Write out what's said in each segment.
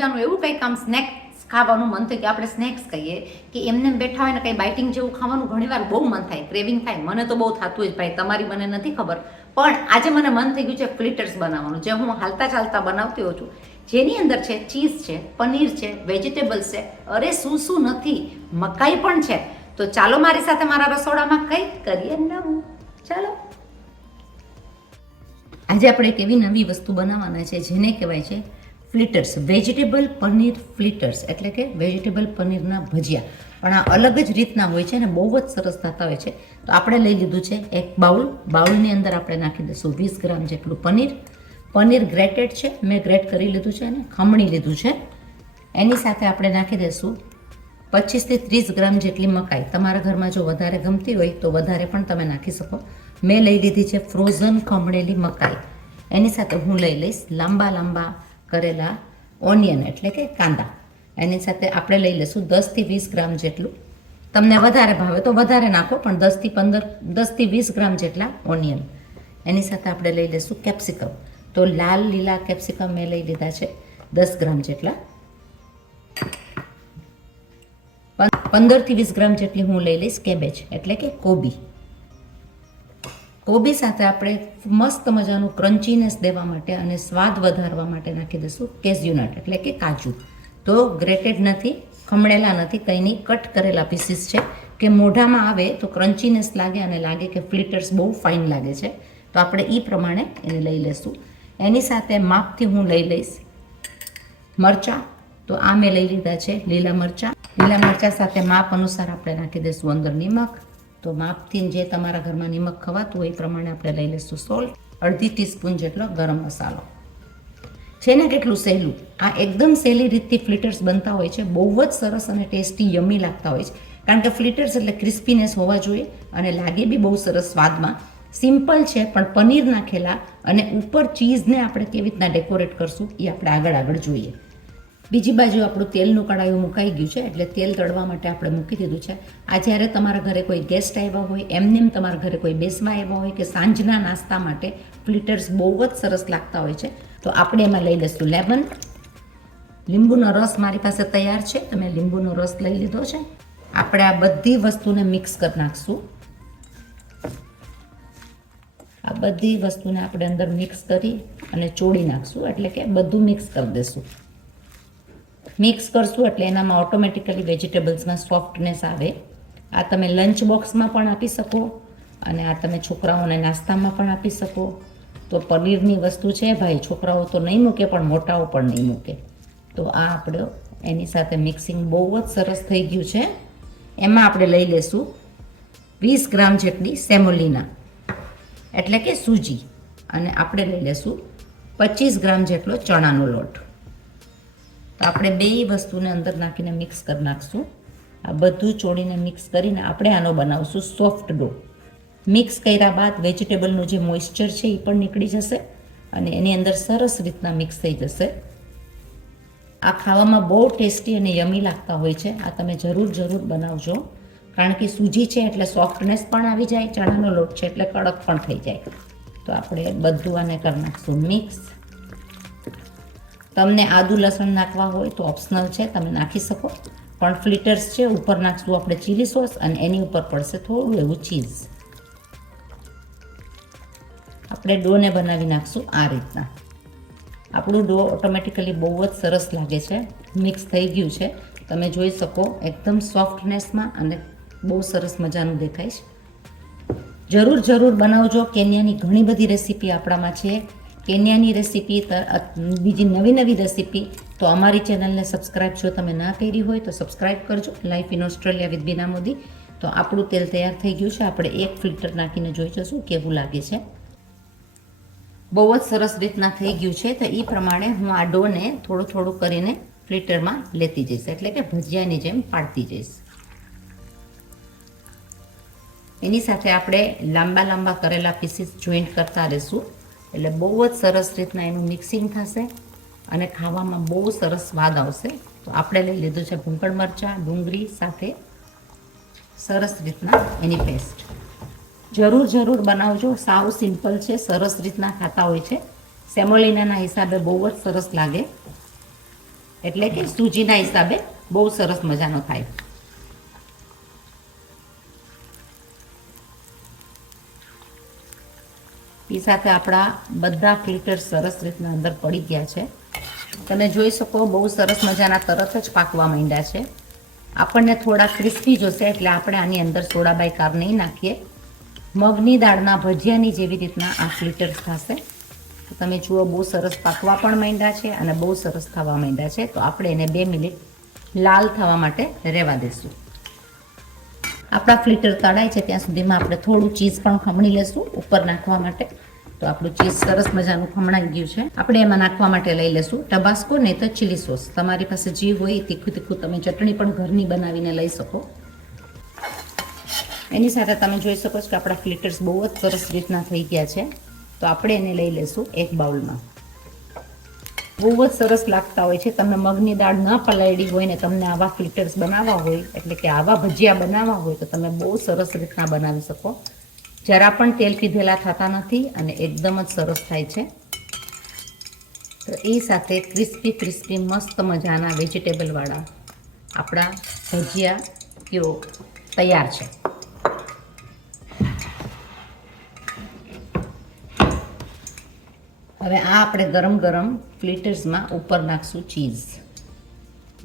મજાનું એવું કંઈક આમ સ્નેક્સ ખાવાનું મન થાય કે આપણે સ્નેક્સ કહીએ કે એમને બેઠા હોય ને કંઈ બાઇટિંગ જેવું ખાવાનું ઘણીવાર બહુ મન થાય, ક્રેવિંગ થાય. મને તો બહુ થતું જ ભાઈ, તમારી મને નથી ખબર, પણ આજે મને મન થઈ ગયું છે ફ્લિટર્સ બનાવવાનું, જે હું હાલતા ચાલતા બનાવતી હોઉં છું, જેની અંદર છે ચીઝ છે, પનીર છે, વેજીટેબલ્સ છે, અરે શું શું નથી, મકાઈ પણ છે. તો ચાલો મારી સાથે મારા રસોડામાં કંઈક કરીએ નવું. ચાલો, આજે આપણે એક એવી નવી વસ્તુ બનાવવાના છે જેને કહેવાય છે ફ્લિટર્સ, વેજીટેબલ પનીર ફ્લિટર્સ, એટલે કે વેજીટેબલ પનીરના ભજીયા. પણ આ અલગ જ રીતના હોય છે અને બહુ જ સરસ થતા હોય છે. તો આપણે લઈ લીધું છે એક બાઉલની અંદર આપણે નાખી દઈશું 20 ગ્રામ જેટલું પનીર ગ્રેટેડ છે, મેં ગ્રેટ કરી લીધું છે અને ખમણી લીધું છે. એની સાથે આપણે નાખી દઈશું 25 થી 30 ગ્રામ જેટલી મકાઈ. તમારા ઘરમાં જો વધારે ગમતી હોય તો વધારે પણ તમે નાખી શકો. મેં લઈ લીધી છે ફ્રોઝન ખમણેલી મકાઈ. એની સાથે હું લઈ લઈશ લાંબા કરેલા ઓનિયન, એટલે કે કાંદા. એની સાથે આપણે લઈ લઈશું 10 થી 20 ગ્રામ જેટલું, તમને વધારે ભાવે તો વધારે નાખો, પણ 10 થી 20 ગ્રામ જેટલા ઓનિયન. એની સાથે આપણે લઈ લઈશું કેપ્સિકમ. તો લાલ લીલા કેપ્સિકમ મેં લઈ લીધા છે 10 ગ્રામ જેટલા. 15 થી 20 ગ્રામ જેટલી હું લઈ લઈશ કેબેજ, એટલે કે કોબી સાથે આપણે મસ્ત મજાનું ક્રન્ચીનેસ દેવા માટે અને સ્વાદ વધારવા માટે નાખી દઈશું કેશ્યુનટ, એટલે કે કાજુ. તો ગ્રેટેડ નથી, ખમણેલા નથી, કંઈ નહીં, કટ કરેલા પીસીસ છે કે મોઢામાં આવે તો ક્રન્ચીનેસ લાગે અને લાગે કે ફ્લિટર્સ બહુ ફાઇન લાગે છે. તો આપણે એ પ્રમાણે એને લઈ લઈશું. એની સાથે માપથી હું લઈ લઈશ મરચાં. તો આ મેં લઈ લીધા છે લીલા મરચાં સાથે માપ અનુસાર આપણે નાખી દઈશું અંદર નિમક. તો માપથી જે તમારા ઘરમાં નિમક ખવાતું હોય એ પ્રમાણે આપણે લઈ લઈશું સોલ્ટ. અડધી ટીસ્પૂન જેટલો ગરમ મસાલો. છે ને કેટલું સહેલું, આ એકદમ સહેલી રીતથી ફ્લિટર્સ બનતા હોય છે, બહુ જ સરસ અને ટેસ્ટી યમી લાગતા હોય છે. કારણ કે ફ્લિટર્સ એટલે ક્રિસ્પીનેસ હોવા જોઈએ અને લાગે બી બહુ સરસ સ્વાદમાં. સિમ્પલ છે પણ પનીર નાખેલા અને ઉપર ચીઝને આપણે કેવી રીતના ડેકોરેટ કરશું એ આપણે આગળ જોઈએ. બીજી બાજુ આપણું તેલનું કડાયું મુકાઈ ગયું છે, એટલે તેલ તળવા માટે આપણે મૂકી દીધું છે. આ જ્યારે તમારા ઘરે કોઈ ગેસ્ટ આવ્યા હોય, એમને તમારા ઘરે કોઈ બેસવા આવ્યા હોય કે સાંજના નાસ્તા માટે ફ્લિટર્સ બહુ જ સરસ લાગતા હોય છે. તો આપણે એમાં લઈ લઈશું લેમન. લીંબુનો રસ મારી પાસે તૈયાર છે, તો મેં લીંબુનો રસ લઈ લીધો છે. આપણે આ બધી વસ્તુને મિક્સ કરી નાખશું. આ બધી વસ્તુને આપણે અંદર મિક્સ કરી અને ચોળી નાખશું, એટલે કે બધું મિક્સ કરી દઈશું. મિક્સ કરશું એટલે એનામાં ઓટોમેટિકલી વેજીટેબલ્સમાં સોફ્ટનેસ આવે. આ તમે લંચ બોક્સમાં પણ આપી શકો અને આ તમે છોકરાઓને નાસ્તામાં પણ આપી શકો. તો પનીરની વસ્તુ છે ભાઈ, છોકરાઓ તો નહીં મૂકે પણ મોટાઓ પણ નહીં મૂકે. તો આ આપણે એની સાથે મિક્સિંગ બહુ જ સરસ થઈ ગયું છે. એમાં આપણે લઈ લઈશું 20 ગ્રામ જેટલી સેમોલિના, એટલે કે સૂજી, અને આપણે લઈ લઈશું 25 ગ્રામ જેટલો ચણાનો લોટ. તો આપણે બે વસ્તુને અંદર નાખીને મિક્સ કરી નાખશું. આ બધું ચોળીને મિક્સ કરીને આપણે આનો બનાવશું સોફ્ટ ડો. મિક્સ કર્યા બાદ વેજીટેબલનું જે મોઇસ્ચર છે એ પણ નીકળી જશે અને એની અંદર સરસ રીતના મિક્સ થઈ જશે. આ ખાવામાં બહુ ટેસ્ટી અને યમી લાગતા હોય છે. આ તમે જરૂર બનાવજો, કારણ કે સૂજી છે એટલે સોફ્ટનેસ પણ આવી જાય, ચણાનો લોટ છે એટલે કડક પણ થઈ જાય. તો આપણે બધું આને કરી નાખશું મિક્સ. તમને આદુ લસણ નાખવા હોય તો ઓપ્શનલ છે, તમે નાખી શકો, પણ ફ્લિટર્સ છે ઉપર નાખશું આપણે ચીલી સોસ અને એની ઉપર પડશે થોડું એવું ચીઝ. આપણે ડોને બનાવી નાખશું આ રીતના. આપણું ડો ઓટોમેટિકલી બહુ જ સરસ લાગે છે, મિક્સ થઈ ગયું છે, તમે જોઈ શકો એકદમ સોફ્ટનેસમાં અને બહુ સરસ મજાનું દેખાય છે. જરૂર બનાવજો. કેન્યાની ઘણી બધી રેસીપી આપણામાં છે. કેન્યાની રેસીપી, બીજી નવી રેસીપી, તો અમારી ચેનલને સબસ્ક્રાઈબ જો તમે ના કરી હોય તો સબસ્ક્રાઈબ કરજો, લાઈફ ઇન ઓસ્ટ્રેલિયા વિથ બીના મોદી. તો આપણું તેલ તૈયાર થઈ ગયું છે. આપણે એક ફિલ્ટર નાખીને જોઈ જશું કેવું લાગે છે. બહુ જ સરસ રીતના થઈ ગયું છે. તો એ પ્રમાણે હું આ ડોને થોડું કરીને ફ્લિટરમાં લેતી જઈશ, એટલે કે ભજીયાની જેમ પાડતી જઈશ. એની સાથે આપણે લાંબા કરેલા પીસીસ જોઈન્ટ કરતા રહીશું, એટલે બહુ જ સરસ રીતના એનું મિક્સિંગ થશે અને ખાવામાં બહુ સરસ સ્વાદ આવશે. તો આપણે લઈ લીધું છે ભૂંગળ મરચાં, ડુંગળી સાથે સરસ રીતના એની પેસ્ટ. જરૂર બનાવજો. સાવ સિમ્પલ છે, સરસ રીતના ખાતા હોય છે. સેમોલિનાના હિસાબે બહુ જ સરસ લાગે. એટલે કે સૂજીના હિસાબે બહુ સરસ મજાનો થાય. એ સાથે આપણા બધા ફ્લિટર્સ સરસ રીતના અંદર પડી ગયા છે. તમે જોઈ શકો બહુ સરસ મજાના તરત જ પાકવા માંડ્યા છે. આપણને થોડા ક્રિસ્પી જોશે એટલે આપણે આની અંદર સોડા બાયકાર નહીં નાખીએ. મગની દાળના ભજીયાની જેવી રીતના આ ફ્લિટર્સ થશે. તો તમે જુઓ બહુ સરસ પાકવા પણ માંડ્યા છે અને બહુ સરસ થવા માંડ્યા છે. તો આપણે એને 2 મિનિટ લાલ થવા માટે રહેવા દઈશું. આપણા ફ્લિટર તળાય છે ત્યાં સુધીમાં આપણે થોડું ચીઝ પણ ખમણી લેશું ઉપર નાખવા માટે. તો આપણું ચીઝ સરસ મજાનું ખમણાઈ ગયું છે. આપણે એમાં નાખવા માટે લઈ લેશું ટબાસ્કો નહીં તો ચીલી સોસ. તમારી પાસે જે હોય તીખું તીખું તમે ચટણી પણ ઘરની બનાવીને લઈ શકો. એની સાથે તમે જોઈ શકો છો કે આપણા ફ્લિટર્સ બહુ જ સરસ રીતના થઈ ગયા છે. તો આપણે એને લઈ લેશું એક બાઉલમાં. બહુ જ સરસ લાગતા હોય છે. તમે મગની દાળ ન પલાળી હોય ને તમને આવા ફ્લિટર્સ બનાવવા હોય એટલે કે આવા ભજીયા બનાવવા હોય તો તમે બહુ સરસ રીતના બનાવી શકો. જરા પણ તેલ પીધેલા થતા નથી અને એકદમ જ સરસ થાય છે. તો એ સાથે ક્રિસ્પી ક્રિસ્પી મસ્ત મજાના વેજીટેબલવાળા આપણા ભજીયા કેવો તૈયાર છે. હવે આ આપણે ગરમ ગરમ ફ્લિટર્સમાં ઉપર નાખશું ચીઝ.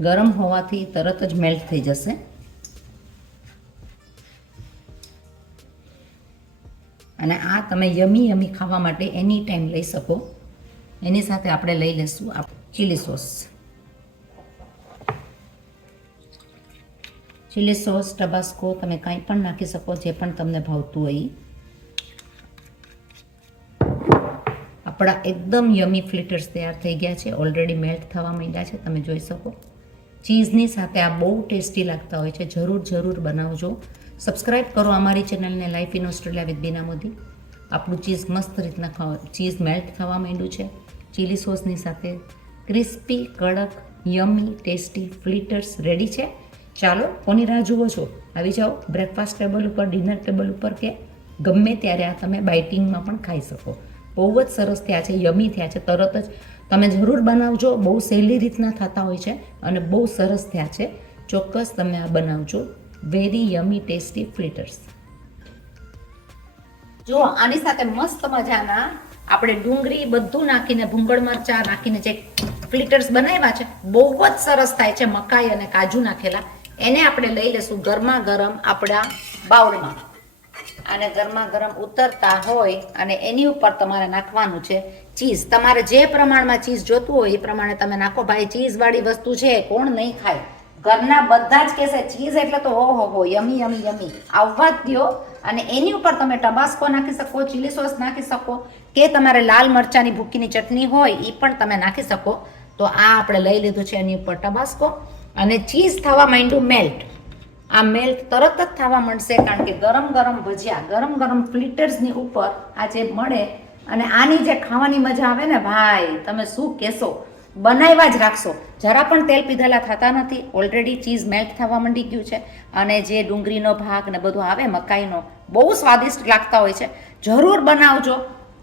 ગરમ હોવાથી તરત જ મેલ્ટ થઈ જશે. અને આ તમે યમી યમી ખાવા માટે એની ટાઈમ લઈ શકો. એની સાથે આપણે લઈ લઈશું ચીલી સોસ. ચીલી સોસ ટબાસ્કો તમે કાંઈ પણ નાખી શકો જે પણ તમને ભાવતું હોય. આપણા એકદમ યમી ફ્લિટર્સ તૈયાર થઈ ગયા છે. ઓલરેડી મેલ્ટ થવા માંડ્યા છે. તમે જોઈ શકો ચીઝની સાથે આ બહુ ટેસ્ટી લાગતા હોય છે. જરૂર બનાવજો. સબસ્ક્રાઈબ કરો અમારી ચેનલને લાઈફ ઇન ઓસ્ટ્રેલિયા વિથ બીના મોદી. આપણું ચીઝ મસ્ત રીતના ચીઝ મેલ્ટ થવા માંડ્યું છે. ચીલી સોસની સાથે ક્રિસ્પી કડક યમી ટેસ્ટી ફ્લિટર્સ રેડી છે. ચાલો કોની રાહ જુઓ છો? આવી જાઓ બ્રેકફાસ્ટ ટેબલ ઉપર, ડિનર ટેબલ ઉપર કે ગમે ત્યારે આ તમે બાઇટિંગમાં પણ ખાઈ શકો. બહુ જ સરસ થયા છે, યમી થયા છે. તરત જ તમે જરૂર બનાવજો. બહુ સહેલી રીતના થતા હોય છે અને બહુ સરસ થયા છે. ચોક્કસ તમે આ બનાવજો. Very yummy tasty fritters. જો આની સાથે મસ્ત મજાના આપણે ડુંગળી બધું નાખીને ભૂંગળ મરચા નાખીને જે ફ્લિટર્સ બનાવ્યા છે બહુ જ સરસ થાય છે. મકાઈ અને કાજુ નાખેલા. એને આપણે લઈ લેશું ગરમા ગરમ આપણા બાઉલમાં. અને ગરમા ગરમ ઉતરતા હોય અને એની ઉપર તમારે નાખવાનું છે ચીઝ. તમારે જે પ્રમાણમાં ચીઝ જોતું હોય એ પ્રમાણે તમે નાખો. ભાઈ ચીઝવાળી વસ્તુ છે કોણ નહીં ખાય? ઘરના બધા જ કહેશે ચીઝ એટલે તો હો યમી યમી યમી. આવવા જ દો. અને એની ઉપર તમે ટબાસ્કો નાખી શકો, ચીલી સોસ નાખી શકો કે તમારે લાલ મરચાંની ભૂકીની ચટણી હોય એ પણ તમે નાખી શકો. તો આ આપણે લઈ લીધું છે એની ઉપર ટબાસ્કો અને ચીઝ થવા માંડ્યું મેલ્ટ. આ મેલ્ટ તરત જ થવા માંડશે કારણ કે ગરમ ગરમ ભજીયા ગરમ ગરમ ફ્લિટર્સની ઉપર આ જે મળે અને આની જે ખાવાની મજા આવે ને ભાઈ તમે શું કહેશો? બનાવ્યા જ રાખશો. જરા પણ તેલ પીધેલા થતા નથી. ઓલરેડી ચીઝ મેલ્ટ થવા માંડી ગયું છે અને જે ડુંગળીનો ભાગ ને બધું આવે મકાઈનો બહુ સ્વાદિષ્ટ લાગતા હોય છે. જરૂર બનાવજો.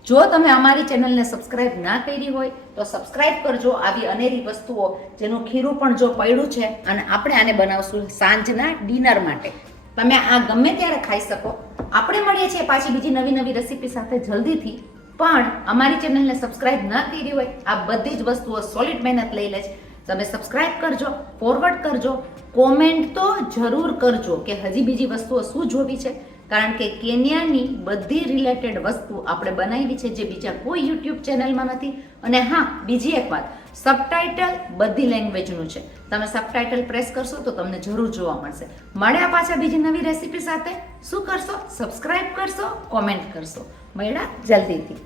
જો તમે અમારી ચેનલને સબસ્ક્રાઇબ ના કરી હોય તો સબસ્ક્રાઇબ કરજો. આવી અનેરી વસ્તુઓ જેનું ખીરું પણ જો પડ્યું છે અને આપણે આને બનાવશું સાંજના ડિનર માટે. તમે આ ગમે ત્યારે ખાઈ શકો. આપણે મળીએ છીએ પાછી બીજી નવી રેસીપી સાથે જલ્દીથી. પણ અમારી ચેનલને સબસ્ક્રાઇબ ના કરી હોય આ બધી જ વસ્તુઓ સોલિડ મહેનત લઈ લે છે. તમે સબસ્ક્રાઇબ કરજો, ફોરવર્ડ કરજો, કોમેન્ટ તો જરૂર કરજો કે હજી બીજી વસ્તુઓ શું જોવી છે. કારણ કે કેન્યાની બધી રિલેટેડ વસ્તુ આપણે બનાવી છે જે બીજા કોઈ યુટ્યુબ ચેનલમાં નથી. અને હા, બીજી એક વાત, સબટાઇટલ બધી લેંગ્વેજનું છે. તમે સબટાઇટલ પ્રેસ કરશો તો તમને જરૂર જોવા મળશે. મળ્યા પાછા બીજી નવી રેસીપી સાથે. શું કરશો? સબસ્ક્રાઇબ કરશો, કોમેન્ટ કરશો. મળ્યા જલ્દીથી.